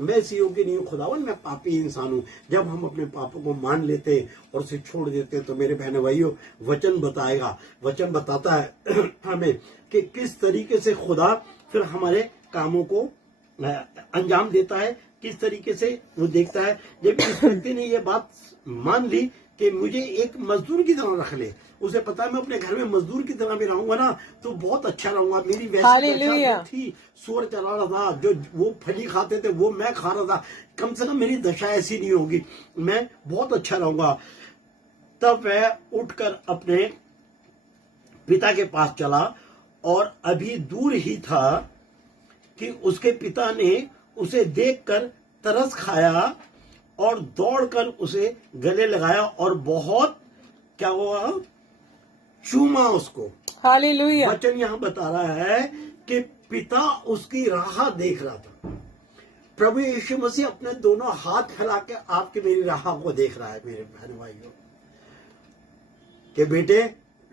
मैं इस योग्य नहीं हूँ खुदावन, मैं पापी इंसान हूँ। जब हम अपने पापों को मान लेते और उसे छोड़ देते तो मेरे बहनों भाइयों, वचन बताता है हमें कि किस तरीके से खुदा फिर हमारे कामों को अंजाम देता है, किस तरीके से वो देखता है। जब इस व्यक्ति ने ये बात मान ली कि मुझे एक मजदूर की तरह रख ले, उसे पता है मैं अपने घर में मजदूर की तरह भी रहूंगा ना तो बहुत अच्छा रहूंगा। मेरी वैसी दशा थी, सुअर चला रहा था, जो वो फली खाते थे वो मैं खा रहा था, कम से कम मेरी दशा ऐसी नहीं होगी, मैं बहुत अच्छा रहूंगा। तब वह उठकर अपने पिता के पास चला और अभी दूर ही था कि उसके पिता ने उसे देखकर तरस खाया और दौड़कर उसे गले लगाया और बहुत क्या हुआ, चूमा उसको। हालेलुया। वचन यहाँ बता रहा है कि पिता उसकी राह देख रहा था। प्रभु यीशु मसीह अपने दोनों हाथ फैला के आपकी मेरी राह को देख रहा है मेरे बहन भाइयों, कि बेटे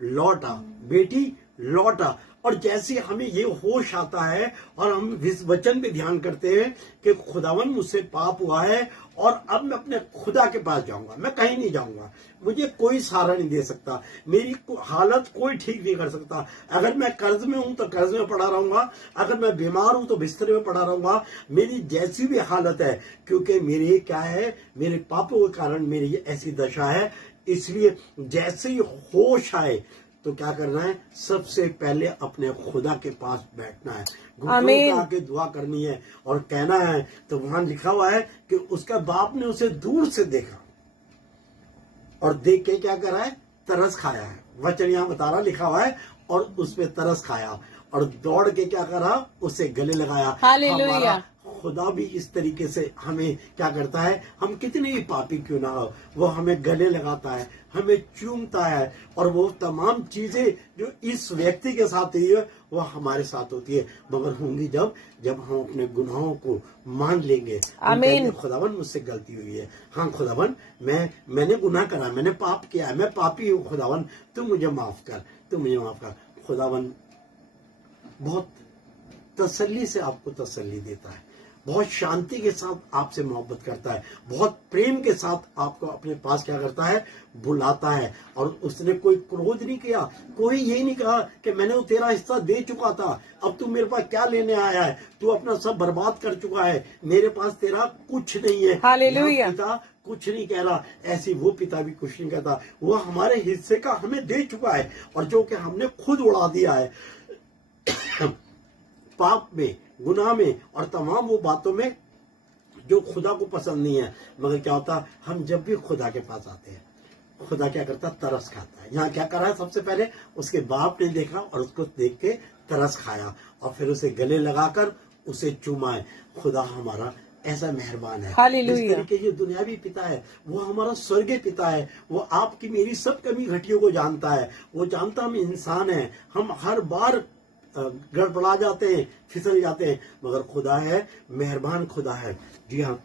लौट आ, बेटी लौट आ। और जैसे हमें ये होश आता है और हम इस वचन पे ध्यान करते हैं कि खुदावन मुझसे पाप हुआ है और अब मैं अपने खुदा के पास जाऊंगा, मैं कहीं नहीं जाऊंगा, मुझे कोई सहारा नहीं दे सकता, मेरी हालत कोई ठीक नहीं कर सकता। अगर मैं कर्ज में हूं तो कर्ज में पड़ा रहूंगा, अगर मैं बीमार हूं तो बिस्तर में पड़ा रहूंगा, मेरी जैसी भी हालत है, क्योंकि मेरे क्या है, मेरे पापों के कारण मेरी ऐसी दशा है। इसलिए जैसे ही होश आए तो क्या करना है, सबसे पहले अपने खुदा के पास बैठना है, घुटनों पे आके दुआ करनी है और कहना है। तो वहां लिखा हुआ है कि उसका बाप ने उसे दूर से देखा और देख के क्या करा है, तरस खाया है। वचन यहाँ बता रहा, लिखा हुआ है, और उस पे तरस खाया और दौड़ के क्या करा, उसे गले लगाया। हालेलुया। खुदा भी इस तरीके से हमें क्या करता है, हम कितने ही पापी क्यों ना हो, वो हमें गले लगाता है, हमें चूमता है, और वो तमाम चीजें जो इस व्यक्ति के साथ हुई है वो हमारे साथ होती है, मगर होंगी जब हम अपने गुनाहों को मान लेंगे। आमीन। खुदावन मुझसे गलती हुई है, हाँ खुदावन मैंने गुनाह करा, मैंने पाप किया है, मैं पापी हूँ, खुदावन तू मुझे माफ कर। खुदावन बहुत तसल्ली से आपको तसल्ली देता है, बहुत शांति के साथ आपसे मोहब्बत करता है, बहुत प्रेम के साथ आपको अपने पास क्या करता है, बुलाता है। और उसने कोई क्रोध नहीं किया, कोई ये नहीं कहा कि मैंने तेरा हिस्सा दे चुका था, अब तू मेरे पास क्या लेने आया है, तू अपना सब बर्बाद कर चुका है, मेरे पास तेरा कुछ नहीं है। हालेलुया। पिता कुछ नहीं कह रहा, ऐसी वो पिता भी कुछ नहीं कहता, वो हमारे हिस्से का हमें दे चुका है और जो कि हमने खुद उड़ा दिया है पाप में, गुनाह में और तमाम वो बातों में जो खुदा को पसंद नहीं है। मगर क्या होता, हम जब भी खुदा के पास आते हैं, खुदा क्या करता, तरस खाता है। यहाँ क्या करा है, सबसे पहले उसके बाप ने देखा और उसको देख के तरस खाया और फिर उसे गले लगाकर उसे चूमा है। खुदा हमारा ऐसा मेहरबान है। इस तरीके जो दुनियावी पिता है वो हमारा स्वर्गीय पिता है, वो आपकी मेरी सब कमी घटियों को जानता है, वो जानता हम इंसान है, हम हर बार गड़बड़ा जाते हैं, फिसल जाते हैं, मगर खुदा है, मेहरबान खुदा है। जी हाँ,